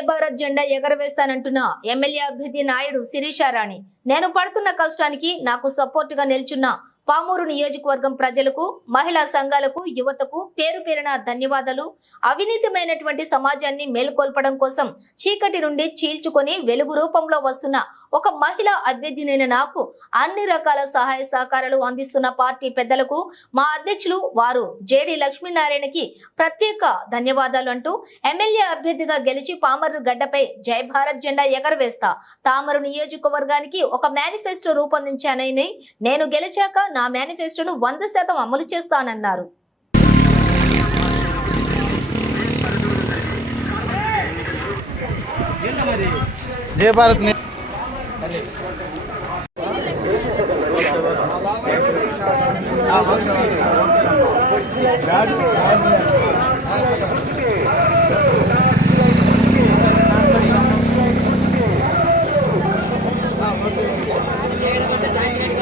జై భారత్ జెండా ఎగరవేస్తానంటున్న ఎమ్మెల్యే అభ్యర్థి నాయుడు శిరీషారాణి నేను పడుతున్న కష్టానికి నాకు సపోర్ట్గా నిల్చున్న పామూరు నియోజకవర్గం ప్రజలకు మహిళా సంఘాలకు యువతకు పేరు పేరున ధన్యవాదాలు. అవినీతిమైనటువంటి సమాజాన్ని మేల్కొల్పడం కోసం చీకటి నుండి చీల్చుకొని వెలుగు రూపంలో వస్తున్న ఒక మహిళా అభ్యర్థినైన నాకు అన్ని రకాల సహాయ సహకారాలు అందిస్తున్న పార్టీ పెద్దలకు మా అధ్యక్షులు వారు జేడి లక్ష్మీనారాయణకి ప్రత్యేక ధన్యవాదాలు అంటూ ఎమ్మెల్యే అభ్యర్థిగా గెలిచి పామరు గడ్డపై జై భారత్ జెండా ఎగరవేస్తా. తామరు నియోజకవర్గానికి ఒక మేనిఫెస్టో రూపొందించానని నేను గెలిచాక నా మేనిఫెస్టోను వంద శాతం అమలు చేస్తానన్నారు. ని-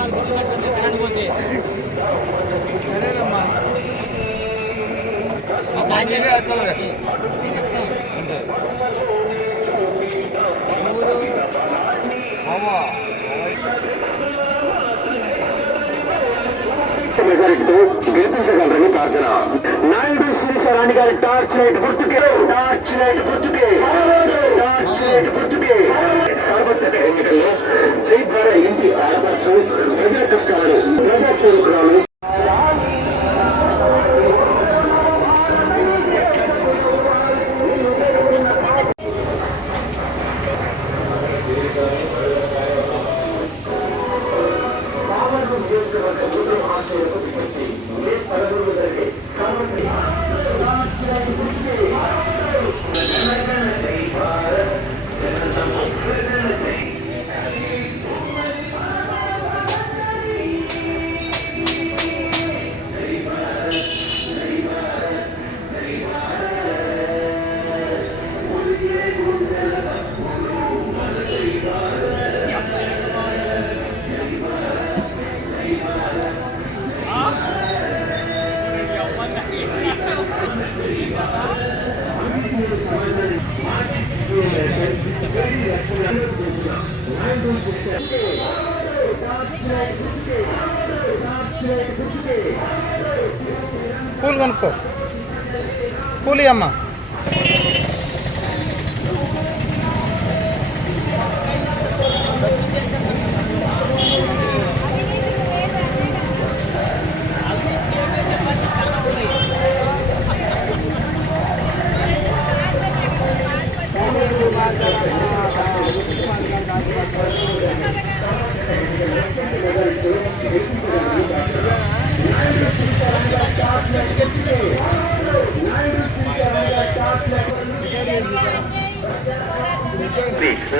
మెజారిటీతో గెలిపించగలరని ప్రార్థన నాయుడు శ్రీశరాణి గారి టార్చ్ లైట్ గుర్తుకే టార్చ్ లైట్ గుర్తుకే టార్చ్ లైట్ గుర్తుకే సార్వత్రిక ఎన్నికల్లో జై భారత్ ఇంటి ఆడపడుచు ప్రజల కష్టాలను ప్రజా సేవకురాలు పూలు కొనుక్కో పూలు అమ్మ శ్రీ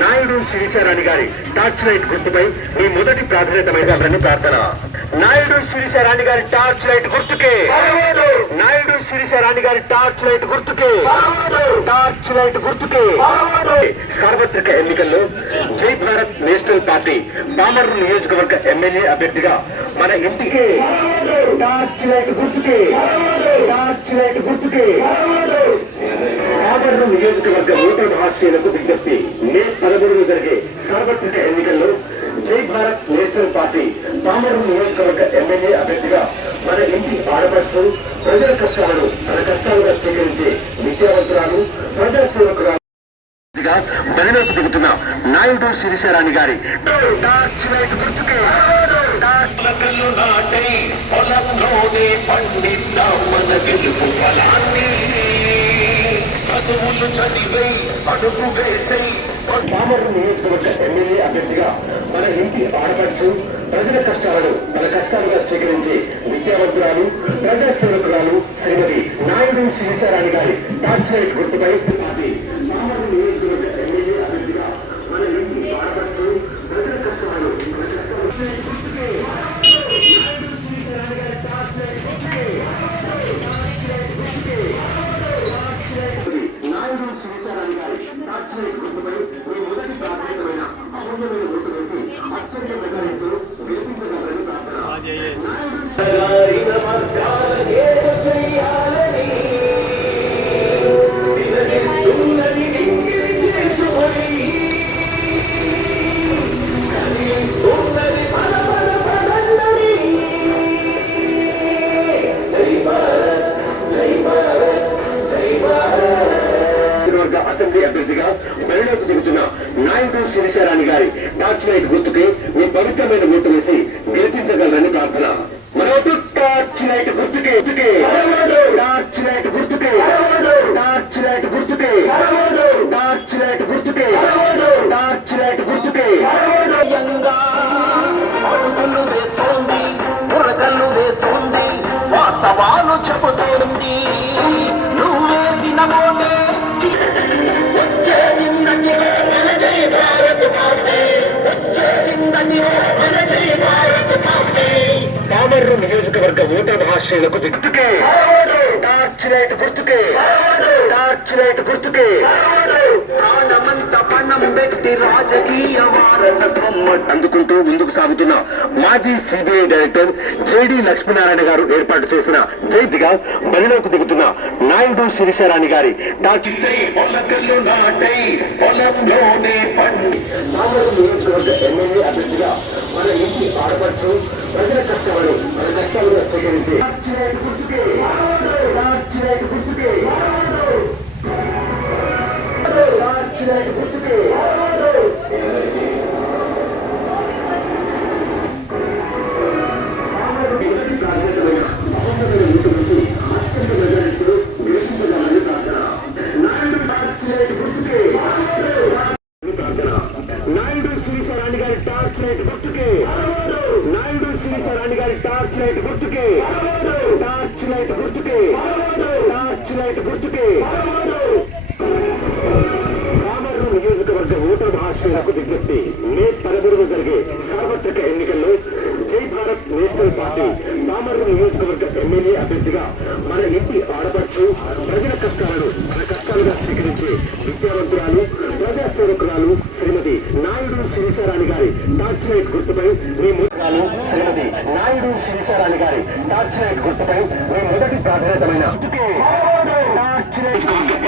నాయుడు శిరీషారాణి గారి టార్చ్ లైట్ గుర్తుపై మీ మొదటి ప్రాధాన్యతమైన ప్రార్థన. నాయుడు శిరీషారాణి గారి టార్చ్ లైట్ గుర్తుకే. నాయుడు శిరీషారాణి గారి టార్చ్ లైట్ గుర్తుకే. టార్చ్ లైట్ గుర్తుకే. సార్వత్రిక ఎన్నికల్లో జై భారత్ నేషనల్ పార్టీ పామర్రు నియోజకవర్గ ఎమ్మెల్యే అభ్యర్థిగా మన ఇంటికి. టార్చ్ లైట్ గుర్తుకే. టార్చ్ లైట్ గుర్తుకే. ఆభరణ నియోజకవర్గ ఓటర్ మహాశయులకు విజ్ఞప్తి. మే పదమూడున జరిగే సార్వత్రిక ఎన్నికల్లో జై భారత్ నేషనల్ పార్టీ పామరు నియోజకవర్గ ఎమ్మెల్యే అభ్యర్థిగా మన ఇంటి ఆడపడుచు ప్రజల కష్టాలను తన కష్టాలుగా స్వీకరించే విద్యావంతురాలు ప్రజా సేవకురాలు బదిలోకి దిగుతున్న నాయుడు శిరీషారాణి గారి. పామరు నియోజకవర్గ ఎమ్మెల్యే అభ్యర్థిగా మన ఇంటి ఆడపడుచు ప్రజల కష్టాలను తన కష్టాలుగా స్వీకరించే విద్యావంతురాలు ప్రజా సేవకురాలు శ్రీమతి నాయుడు శ్రీచారాణి గారి టార్చ్ లైట్ గుర్తుపై పార్టీ పామరు నియోజకవర్గ ఎమ్మెల్యే అభ్యర్థిగా మన ఇంటి ఆడపడుచు ప్రజల కష్టాలను తన కష్టాలు నాయుడు శ్రీచారాణి గారి టార్చ్ లైట్ గుర్తుపై మీ మొదటి ప్రాధాన్యమైన అమూల్యమైన ఓటు వేసి నాయకుడు శివశరాణి గారి టార్చ్ లైట్ గుర్తుకి మీ పవిత్రమైన గుర్తు వేసి గెలిపించగలరని ప్రార్థన. మరొక టార్చ్ లైట్ గుర్తుకి. ఓటర్ మహాశయులకు గుర్తుకే. టార్చ్ లైట్ గుర్తుకే. టార్చ్ లైట్ గుర్తుకే. ప్రాణమంత పణం పెట్టి రాజకీయ అందుకుంటూ ముందుకు సాగుతున్న మాజీ సిబిఐ డైరెక్టర్ జేడి లక్ష్మీనారాయణ గారు ఏర్పాటు చేసిన జైతిగా బరిలోకి దిగుతున్న నాయుడు శిరీషారాణి గారి మన ఇంటి ఆడపడుతూ ప్రజల కష్టాలు మన ఓటర్ మహాశయులకు విజ్ఞప్తి. మే పదమూడున జరిగే సార్వత్రిక ఎన్నికల్లో జై భారత్ నేషనల్ పార్టీ రామర్రు నియోజకవర్గ ఎమ్మెల్యే అభ్యర్థిగా మన ఇంటి ఆడపడుచు ప్రజల కష్టాలను మన కష్టాలుగా స్వీకరించే విద్యావంతురాలు ప్రజా సేవకురాలు శ్రీమతి నాయుడు శిరీషారాణి గారి టార్చ్లైట్ గుర్తుపై మీ ముద్రాలు శ్రీమతి నాయుడు శిరీషారాణి గారి టార్చ్లైట్ గుర్తుపై మీ మొదటి ప్రాధాన్యతమైన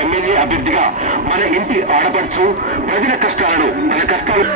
ఎమ్మెల్యే అభ్యర్థిగా మన ఇంటి ఆడపడుచు ప్రజల కష్టాలను మన కష్టాలు